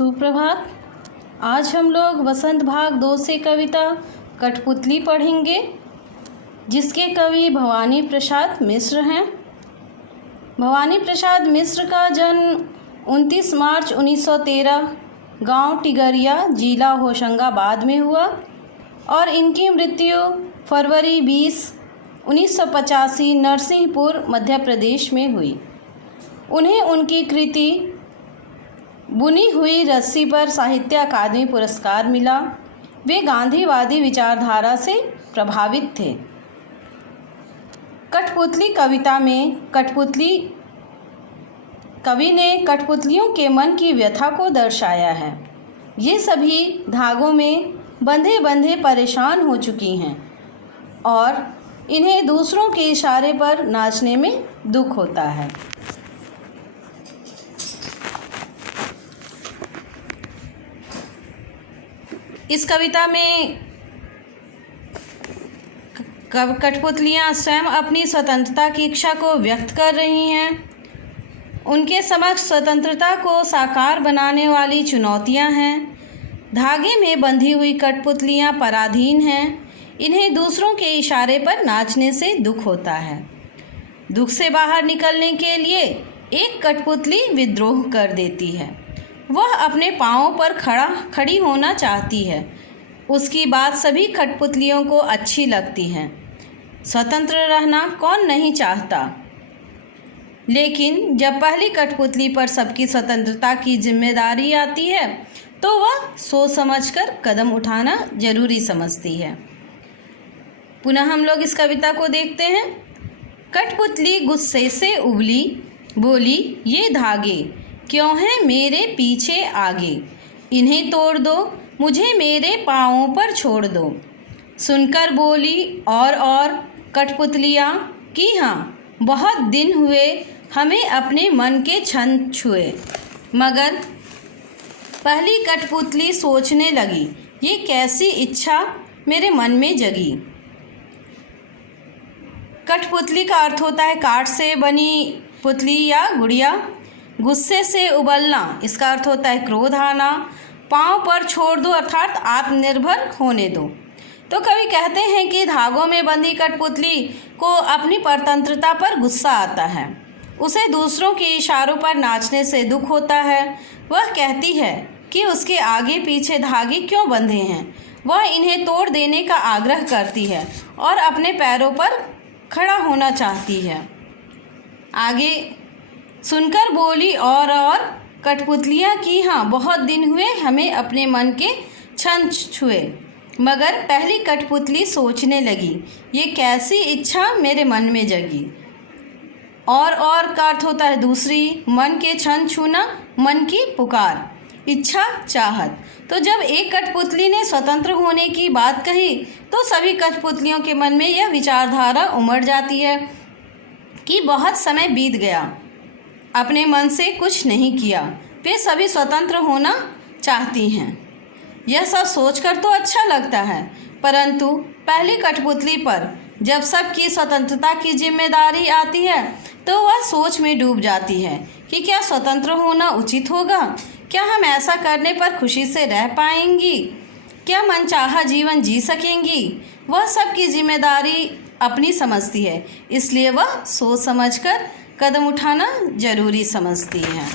सुप्रभात। आज हम लोग वसंत भाग 2 से कविता कठपुतली पढ़ेंगे, जिसके कवि भवानी प्रसाद मिश्र हैं। भवानी प्रसाद मिश्र का जन्म 29 मार्च 1913 गांव टिगरिया, जिला होशंगाबाद में हुआ और इनकी मृत्यु फरवरी 20, 1985 नरसिंहपुर, मध्य प्रदेश में हुई। उन्हें उनकी कृति बुनी हुई रस्सी पर साहित्य अकादमी पुरस्कार मिला। वे गांधीवादी विचारधारा से प्रभावित थे। कठपुतली कविता में कवि ने कठपुतलियों के मन की व्यथा को दर्शाया है। ये सभी धागों में बंधे बंधे परेशान हो चुकी हैं और इन्हें दूसरों के इशारे पर नाचने में दुख होता है। इस कविता में कठपुतलियाँ स्वयं अपनी स्वतंत्रता की इच्छा को व्यक्त कर रही हैं। उनके समक्ष स्वतंत्रता को साकार बनाने वाली चुनौतियाँ हैं। धागे में बंधी हुई कठपुतलियाँ पराधीन हैं। इन्हें दूसरों के इशारे पर नाचने से दुख होता है। दुख से बाहर निकलने के लिए एक कठपुतली विद्रोह कर देती है। वह अपने पाँवों पर खड़ी होना चाहती है। उसकी बात सभी कठपुतलियों को अच्छी लगती है। स्वतंत्र रहना कौन नहीं चाहता, लेकिन जब पहली कठपुतली पर सबकी स्वतंत्रता की जिम्मेदारी आती है तो वह सोच समझकर कदम उठाना जरूरी समझती है। पुनः हम लोग इस कविता को देखते हैं। कठपुतली गुस्से से उबली, बोली, ये धागे क्यों हैं मेरे पीछे आगे, इन्हें तोड़ दो, मुझे मेरे पाँवों पर छोड़ दो। सुनकर बोली और कठपुतलियाँ कि हाँ, बहुत दिन हुए हमें अपने मन के छंद छुए। मगर पहली कठपुतली सोचने लगी, ये कैसी इच्छा मेरे मन में जगी। कठपुतली का अर्थ होता है काठ से बनी पुतली या गुड़िया। गुस्से से उबलना, इसका अर्थ होता है क्रोध आना। पाँव पर छोड़ दो अर्थात आत्मनिर्भर होने दो। तो कवि कहते हैं कि धागों में बंधी कठपुतली को अपनी परतंत्रता पर गुस्सा आता है। उसे दूसरों के इशारों पर नाचने से दुख होता है। वह कहती है कि उसके आगे पीछे धागे क्यों बंधे हैं। वह इन्हें तोड़ देने का आग्रह करती है और अपने पैरों पर खड़ा होना चाहती है। आगे सुनकर बोली और कठपुतलियाँ कि हाँ, बहुत दिन हुए हमें अपने मन के छंद छुए। मगर पहली कठपुतली सोचने लगी, ये कैसी इच्छा मेरे मन में जगी। और का अर्थ होता है दूसरी, मन के छंद छूना, मन की पुकार, इच्छा, चाहत। तो जब एक कठपुतली ने स्वतंत्र होने की बात कही तो सभी कठपुतलियों के मन में यह विचारधारा उमड़ जाती है कि बहुत समय बीत गया, अपने मन से कुछ नहीं किया, वे सभी स्वतंत्र होना चाहती हैं। यह सब सोचकर तो अच्छा लगता है, परंतु पहली कठपुतली पर जब सबकी स्वतंत्रता की जिम्मेदारी आती है तो वह सोच में डूब जाती है कि क्या स्वतंत्र होना उचित होगा, क्या हम ऐसा करने पर खुशी से रह पाएंगी, क्या मनचाहा जीवन जी सकेंगी। वह सबकी जिम्मेदारी अपनी समझती है, इसलिए वह सोच समझकर कदम उठाना जरूरी समझती है।